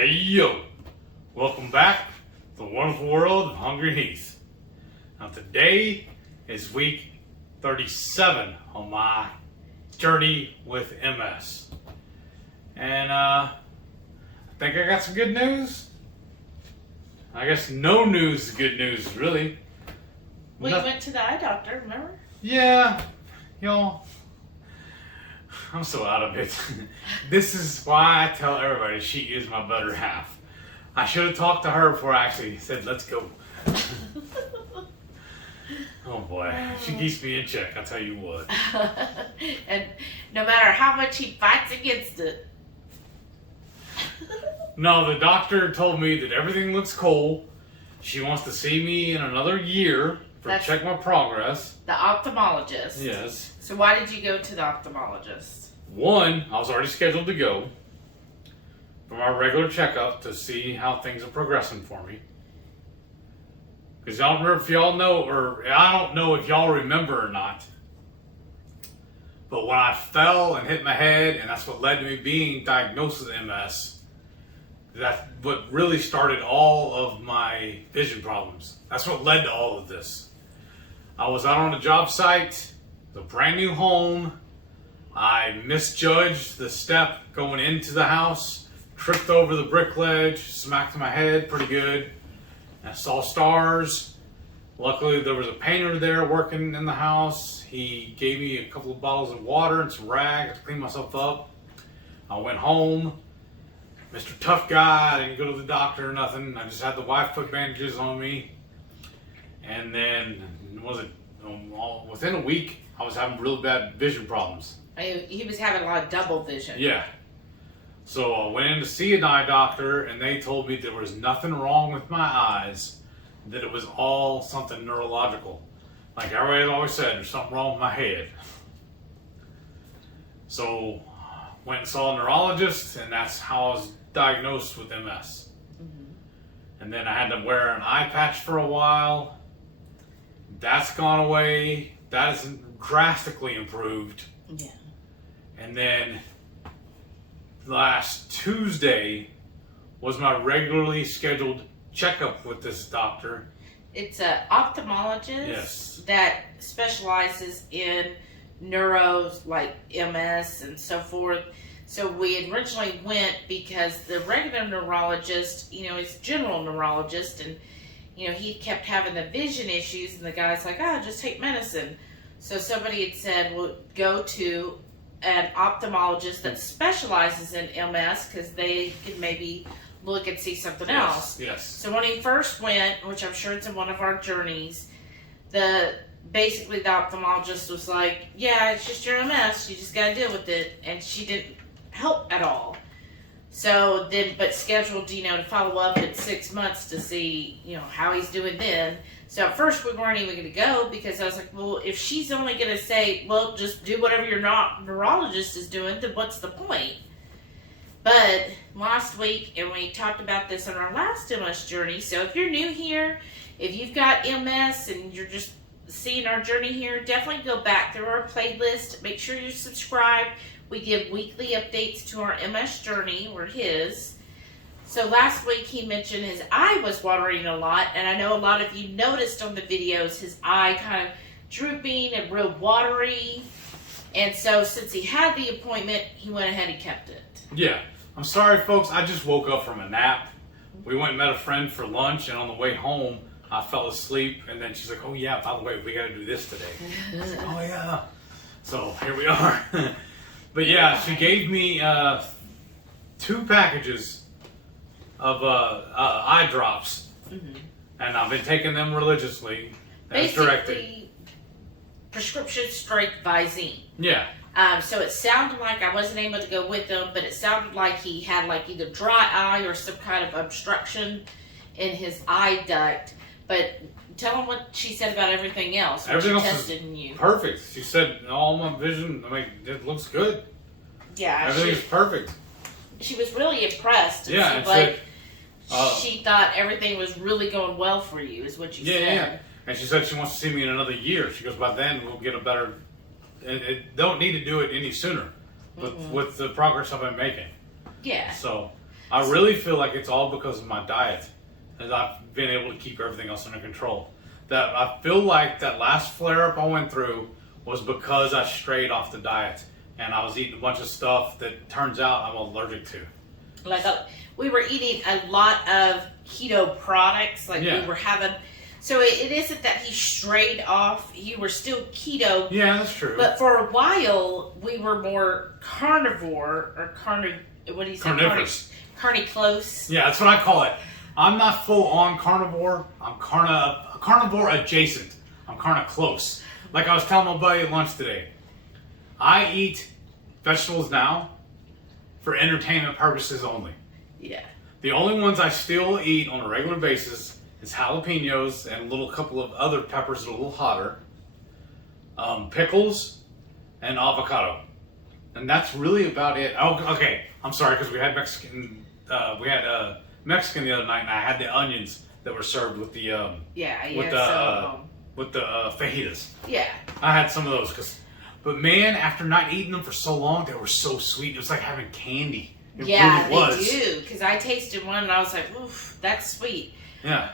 Hey yo! Welcome back to the wonderful world of HungryHeath. Now today is week 37 on my journey with MS. And I think I got some good news. I guess no news is good news, really. Well, you went to the eye doctor, remember? Yeah, y'all. I'm so out of it. This is why I tell everybody she is my better half. I should have talked to her before I actually said, let's go. Oh boy, she keeps me in check, I'll tell you what. And no matter how much he fights against it. No, the doctor told me that everything looks cool. She wants to see me in another year to check my progress. The ophthalmologist. Yes. So why did you go to the ophthalmologist? One, I was already scheduled to go for my regular checkup to see how things are progressing for me. Because I don't remember if y'all know, or I don't know if y'all remember or not, but when I fell and hit my head, and that's what led to me being diagnosed with MS, that's what really started all of my vision problems. That's what led to all of this. I was out on a job site, a brand new home. I misjudged the step going into the house, tripped over the brick ledge, smacked my head pretty good. I saw stars. Luckily, there was a painter there working in the house. He gave me a couple of bottles of water and some rags to clean myself up. I went home. Mr. Tough Guy, I didn't go to the doctor or nothing. I just had the wife put bandages on me. And then, within a week, I was having really bad vision problems. He was having a lot of double vision. Yeah. So I went in to see an eye doctor, and they told me there was nothing wrong with my eyes, that it was all something neurological. Like everybody's always said, there's something wrong with my head. So went and saw a neurologist, and that's how I was diagnosed with MS. Mm-hmm. And then I had to wear an eye patch for a while. That's gone away. That has drastically improved. Yeah. And then last Tuesday was my regularly scheduled checkup with this doctor. It's an ophthalmologist that specializes in neuros like MS and so forth. So we originally went because the regular neurologist, is general neurologist, and he kept having the vision issues, and the guy's like, just take medicine. So somebody had said, well, go to an ophthalmologist that specializes in MS because they could maybe look and see something else. Yes. So when he first went, which I'm sure it's in one of our journeys, basically the ophthalmologist was like, yeah, it's just your MS. You just got to deal with it. And she didn't help at all. So then, but scheduled, to follow up in 6 months to see, how he's doing then. So at first we weren't even going to go because I was like, well, if she's only going to say, well, just do whatever your neurologist is doing, then what's the point? But last week, and we talked about this on our last MS journey, so if you're new here, if you've got MS and you're just seeing our journey here, definitely go back through our playlist. Make sure you're subscribed. We give weekly updates to our MS journey, or his. So last week he mentioned his eye was watering a lot, and I know a lot of you noticed on the videos his eye kind of drooping and real watery. And so since he had the appointment, he went ahead and kept it. Yeah. I'm sorry, folks. I just woke up from a nap. We went and met a friend for lunch, and on the way home, I fell asleep. And then she's like, oh, yeah, by the way, we got to do this today. I was like, oh, yeah. So here we are. But, yeah, she gave me 2 packages of eye drops. Mm-hmm. And I've been taking them religiously as directed. Basically, prescription strength Visine. Yeah. So it sounded like I wasn't able to go with him, but it sounded like he had either dry eye or some kind of obstruction in his eye duct. But tell him what she said about everything else. Everything else tested in you. Perfect. She said all my vision, it looks good. Yeah. Everything is perfect. She was really impressed. It yeah. seemed like she thought everything was really going well for you, is what you said. Yeah. And she said she wants to see me in another year. She goes, by then we'll get a better... Don't need to do it any sooner with the progress I've been making. Yeah. So I really feel like it's all because of my diet, and I've been able to keep everything else under control. That I feel like that last flare-up I went through was because I strayed off the diet, and I was eating a bunch of stuff that turns out I'm allergic to. Like we were eating a lot of keto products, like we were having. So it isn't that he strayed off; you were still keto. Yeah, that's true. But for a while, we were more carnivore or What do you say? Carnivorous. Carniclose. Yeah, that's what I call it. I'm not full on carnivore. I'm carnivore adjacent. I'm close. Like I was telling my buddy at lunch today, I eat vegetables now for entertainment purposes only. Yeah. The only ones I still eat on a regular basis is jalapenos and a couple of other peppers that are a little hotter, pickles, and avocado. And that's really about it. Oh, okay. I'm sorry, because we had Mexican the other night, and I had the onions that were served with the with the fajitas. Yeah. I had some of those but man, after not eating them for so long, they were so sweet. It was like having candy. It really was. They do. Because I tasted one and I was like, oof, that's sweet. Yeah.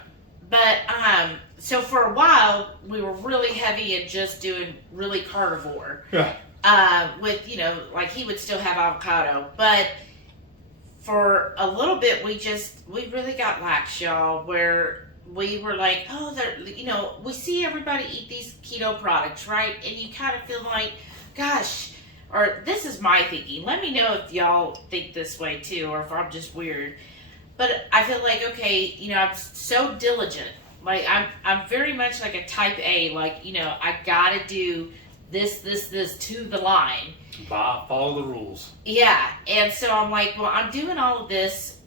But so for a while we were really heavy and just doing really carnivore. Yeah. With like he would still have avocado, but for a little bit we really got lax, y'all, where we were like, oh, we see everybody eat these keto products, right? And you kind of feel like, gosh, or this is my thinking. Let me know if y'all think this way too, or if I'm just weird. But I feel like, okay, I'm so diligent. Like I'm very much like a type A. Like I gotta do this to the line. Follow the rules. Yeah, and so I'm like, well, I'm doing all of this.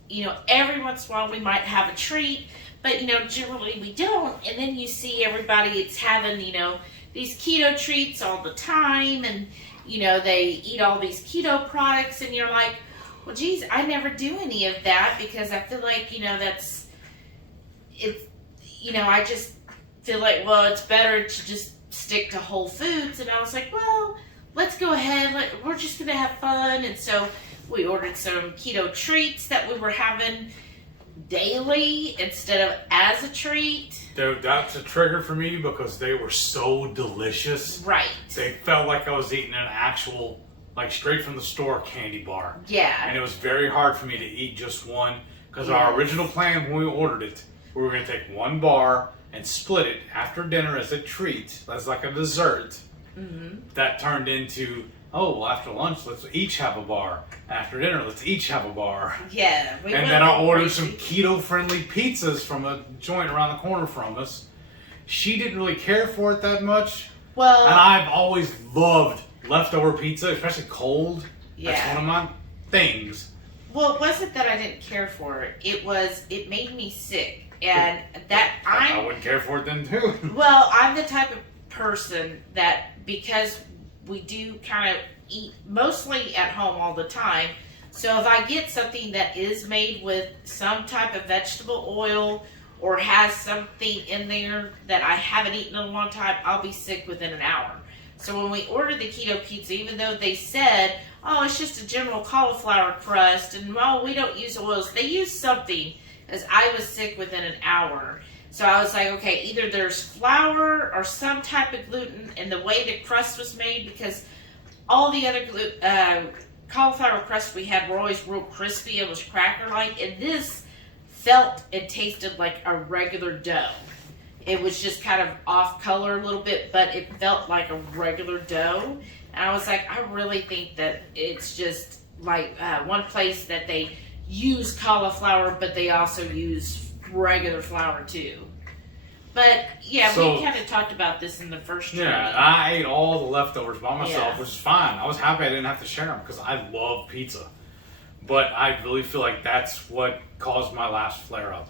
Every once in a while we might have a treat, but generally we don't. And then you see everybody, it's having these keto treats all the time, and they eat all these keto products, and you're like, well, geez, I never do any of that because I feel like that's it's. I just feel like, well, it's better to just stick to whole foods. And I was like, well, let's go ahead. We're just going to have fun. And so we ordered some keto treats that we were having daily instead of as a treat. Dude, that's a trigger for me because they were so delicious. Right. They felt like I was eating an actual, like straight from the store candy bar. Yeah. And it was very hard for me to eat just one because our original plan when we ordered it, we were going to take one bar and split it after dinner as a treat, as like a dessert. Mm-hmm. That turned into, after lunch, let's each have a bar. After dinner, let's each have a bar. Yeah. And then I ordered some keto-friendly pizzas from a joint around the corner from us. She didn't really care for it that much. Well, and I've always loved leftover pizza, especially cold. Yeah. That's one of my things. Well, it wasn't that I didn't care for it. It made me sick. And that I wouldn't care for it then too. Well, I'm the type of person that, because we do kind of eat mostly at home all the time, so if I get something that is made with some type of vegetable oil or has something in there that I haven't eaten in a long time, I'll be sick within an hour. So when we ordered the keto pizza, even though they said, oh, it's just a general cauliflower crust, and we don't use oils, they use something, as I was sick within an hour. So I was like, okay, either there's flour or some type of gluten in the way the crust was made, because all the other cauliflower crust we had were always real crispy. It was cracker-like, and this felt and tasted like a regular dough. It was just kind of off color a little bit, but it felt like a regular dough. And I was like, I really think that it's just like one place that they use cauliflower, but they also use regular flour too. But yeah, so, we kind of talked about this in the first journey. Yeah, I ate all the leftovers by myself, Yeah. which is fine. I was happy I didn't have to share them because I love pizza. But I really feel like that's what caused my last flare-up.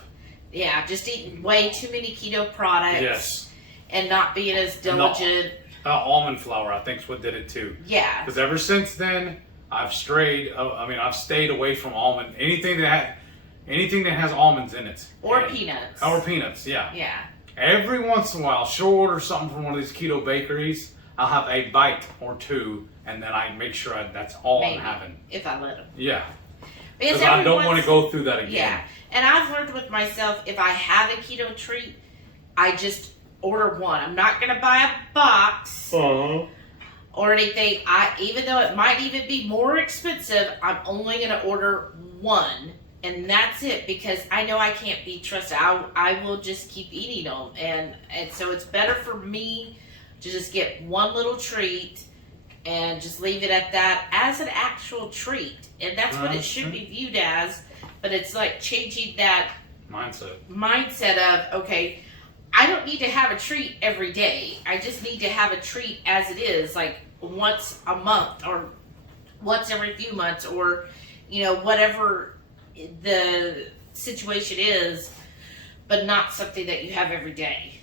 Yeah, just eating way too many keto products. Yes. And not being as diligent. Almond flour, I think, is what did it too. Yeah. Because ever since then, I've strayed. I've stayed away from almond. Anything that has almonds in it. Or peanuts. Or peanuts, yeah. Yeah. Every once in a while, she'll order something from one of these keto bakeries. I'll have a bite or two, and then I make sure that's all Maybe, I'm having. if I let them. Yeah. Because I don't want to go through that again. Yeah. And I've learned with myself, if I have a keto treat, I just order one. I'm not going to buy a box or anything. Even though it might even be more expensive, I'm only going to order one. And that's it, because I know I can't be trusted. I will just keep eating them. And so it's better for me to just get one little treat and just leave it at that as an actual treat. And that's what it should be viewed as. But it's like changing that mindset of, okay, I don't need to have a treat every day. I just need to have a treat as it is, like once a month or once every few months, or, whatever the situation is, but not something that you have every day.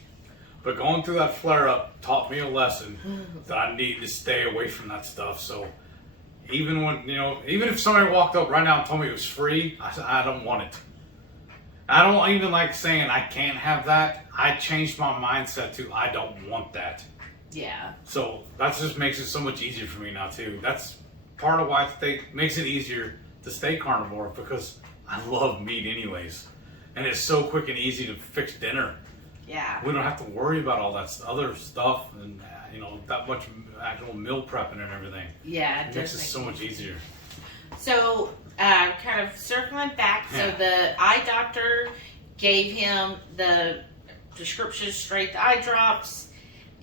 But going through that flare-up taught me a lesson that I need to stay away from that stuff. So even when, even if somebody walked up right now and told me it was free, I said, I don't want it. I don't even like saying I can't have that. I changed my mindset to I don't want that. Yeah. So that just makes it so much easier for me now too. That's part of why it makes it easier to stay carnivore, because I love meat anyways. And it's so quick and easy to fix dinner. Yeah. We don't have to worry about all that other stuff and, that much actual meal prepping and everything. Yeah, it makes it so much easier. So, kind of circling back, so the eye doctor gave him the prescription straight eye drops,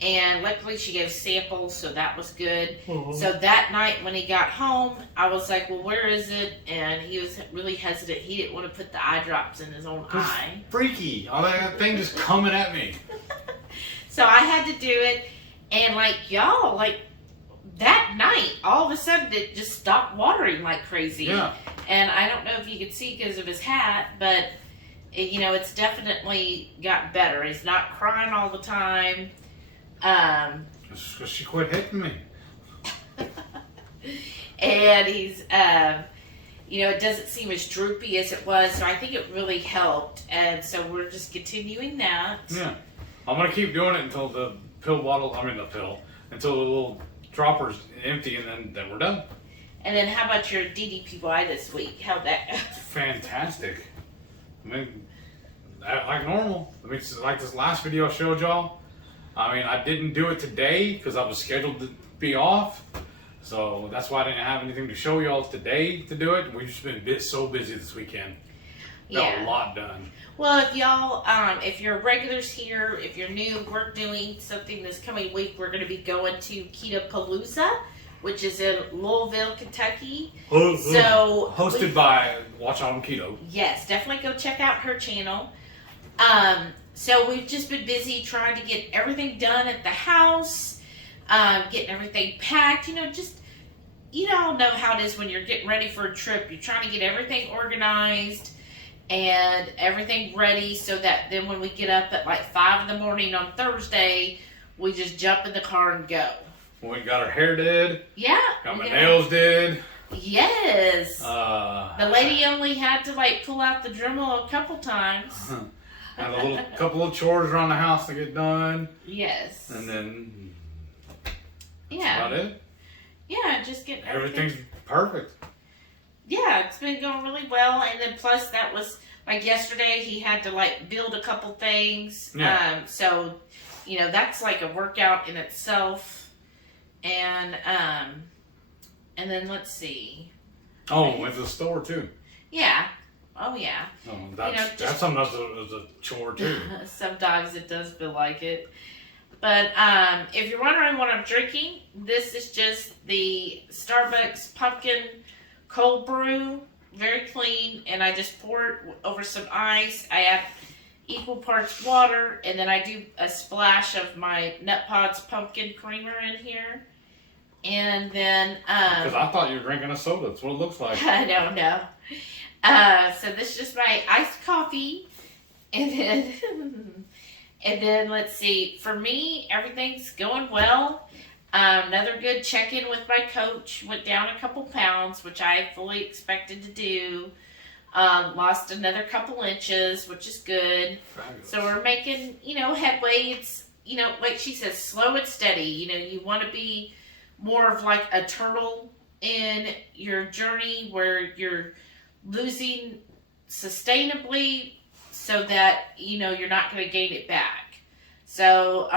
and luckily she gave samples, so that was good. So that night when he got home, I was like, well, where is it? And he was really hesitant. He didn't want to put the eye drops in his own eye. Freaky. All that thing just coming at me. So I had to do it, and y'all, that night, all of a sudden, it just stopped watering like crazy. Yeah. And I don't know if you could see because of his hat, but, it's definitely got better. He's not crying all the time. She quit hitting me. And he's, it doesn't seem as droopy as it was, so I think it really helped. And so we're just continuing that. Yeah. I'm going to keep doing it until the until the little dropper's empty, and then we're done. And then how about your DDPY this week? How'd that go? Fantastic. Like normal. Like this last video I showed y'all. I didn't do it today because I was scheduled to be off. So that's why I didn't have anything to show y'all today to do it. We've just been so busy this weekend. Got a lot done. Well, if y'all, if you're regulars here, if you're new, we're doing something this coming week. We're going to be going to Keto Palooza, which is in Louisville, Kentucky. So hosted by Watch On Keto. Yes, definitely go check out her channel. So we've just been busy trying to get everything done at the house, getting everything packed. You all know how it is when you're getting ready for a trip. You're trying to get everything organized and everything ready so that then when we get up at 5 in the morning on Thursday, we just jump in the car and go. We got our hair did. Yeah. Got my nails did. Yes. The lady only had to pull out the Dremel a couple times. Had a couple of chores around the house to get done. Yes. And then that's about it. Yeah, just get everything's perfect. Yeah, it's been going really well, and then plus that was yesterday he had to build a couple things. Yeah. So that's a workout in itself, and then let's see. Oh, went to the store too. Yeah. Oh yeah. Oh, that's something else that was a chore too. Sometimes it does feel like it. But if you're wondering what I'm drinking, this is just the Starbucks pumpkin cold brew, very clean, and I just pour it over some ice. I add equal parts water, and then I do a splash of my Nut Pods pumpkin creamer in here. And then because I thought you were drinking a soda. That's what it looks like. I don't know. So this is just my iced coffee, and then let's see. For me, everything's going well. Another good check-in with my coach. Went down a couple pounds, which I fully expected to do. Lost another couple inches, which is good. Fabulous. So we're making, headway. It's, like she says, slow and steady. You want to be more of a turtle in your journey where you're losing sustainably so that, you're not going to gain it back. So,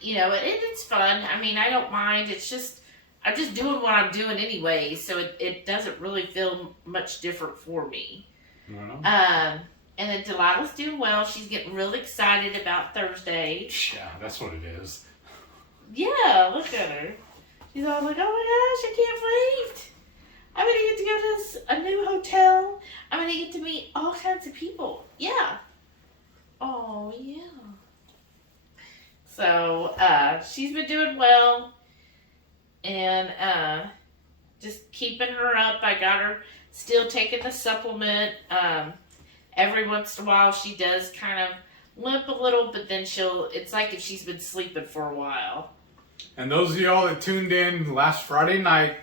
it's fun. I mean, I don't mind. It's just, I'm just doing what I'm doing anyway, so it doesn't really feel much different for me. And then Delilah's doing well. She's getting really excited about Thursday. Yeah, that's what it is. Yeah, look at her. She's all like, oh my gosh, I can't wait. I'm going to get to go to a new hotel. I'm going to get to meet all kinds of people. Yeah. Oh, yeah. So, she's been doing well. And just keeping her up. I got her still taking the supplement. Every once in a while she does kind of limp a little, but then it's like if she's been sleeping for a while. And those of y'all that tuned in last Friday night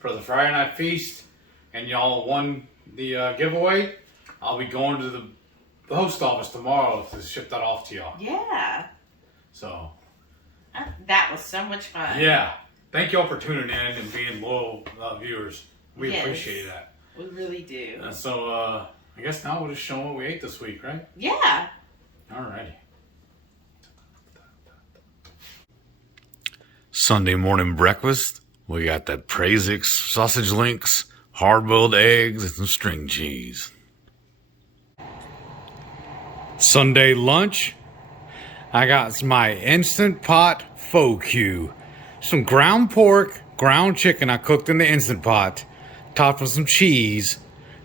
for the Friday Night Feast and y'all won the giveaway, I'll be going to the post office tomorrow to ship that off to y'all. Yeah. So. That was so much fun. Yeah. Thank y'all for tuning in and being loyal viewers. We appreciate that. We really do. So, I guess now we'll just show what we ate this week, right? Yeah. Alrighty. Sunday morning breakfast. We got that Prazix sausage links, hard-boiled eggs, and some string cheese. Sunday lunch. I got my Instant Pot faux Q. Some ground pork, ground chicken I cooked in the Instant Pot, topped with some cheese.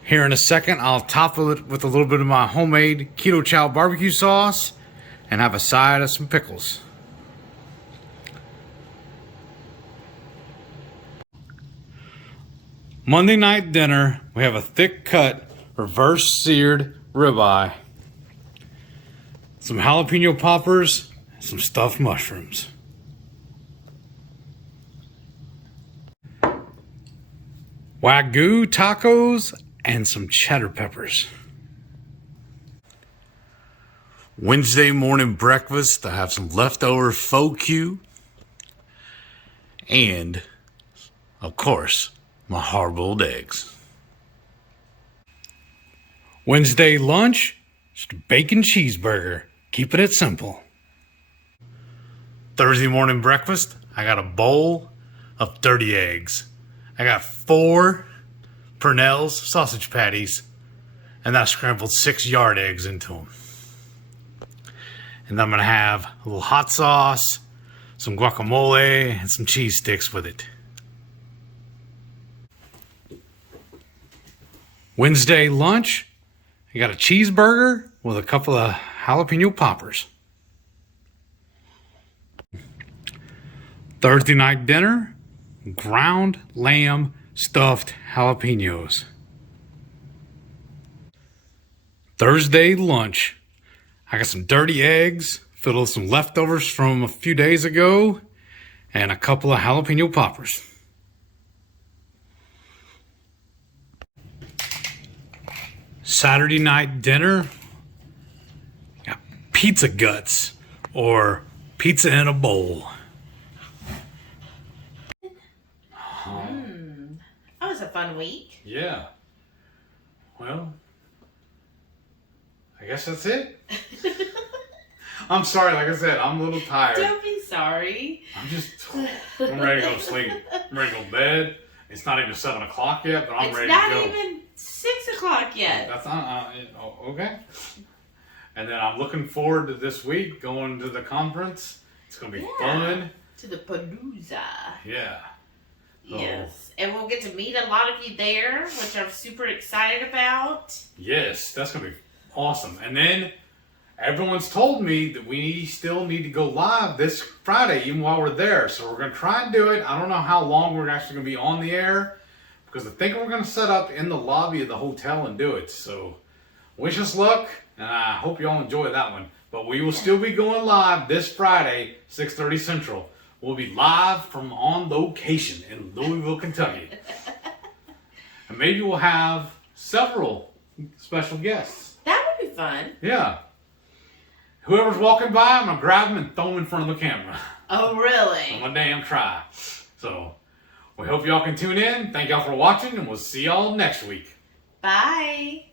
Here in a second, I'll top it with a little bit of my homemade Keto Chow barbecue sauce and have a side of some pickles. Monday night dinner, we have a thick cut, reverse seared ribeye, some jalapeno poppers, and some stuffed mushrooms. Wagyu tacos and some cheddar peppers. Wednesday morning breakfast, I have some leftover faux Q. And, of course, my hard-boiled eggs. Wednesday lunch, just a bacon cheeseburger. Keeping it simple. Thursday morning breakfast, I got a bowl of dirty eggs. I got 4 Purnell's sausage patties, and I scrambled 6 yard eggs into them. And I'm going to have a little hot sauce, some guacamole, and some cheese sticks with it. Wednesday lunch, I got a cheeseburger with a couple of jalapeno poppers. Thursday night dinner, ground lamb stuffed jalapenos. Thursday lunch, I got some dirty eggs filled with some leftovers from a few days ago and a couple of jalapeno poppers. Saturday night dinner, got pizza guts or pizza in a bowl. That was a fun week. Yeah. Well, I guess that's it. I'm sorry, like I said, I'm a little tired. Don't be sorry. I'm ready to go to sleep. I'm ready to go to bed. It's not even 7 o'clock yet, but I'm ready to go. It's not even 6 o'clock yet. That's not, okay. And then I'm looking forward to this week, going to the conference. It's going to be fun. To the Palooza. Yeah. Yes. And we'll get to meet a lot of you there, which I'm super excited about. Yes, that's going to be awesome. And then everyone's told me that we still need to go live this Friday, even while we're there. So we're going to try and do it. I don't know how long we're actually going to be on the air, because I think we're going to set up in the lobby of the hotel and do it. So wish us luck, and I hope you all enjoy that one. But we will still be going live this Friday, 6:30 Central. We'll be live from on location in Louisville, Kentucky. And maybe we'll have several special guests. That would be fun. Yeah. Whoever's walking by, I'm going to grab them and throw them in front of the camera. Oh, really? On my damn try. So, we hope y'all can tune in. Thank y'all for watching, and we'll see y'all next week. Bye.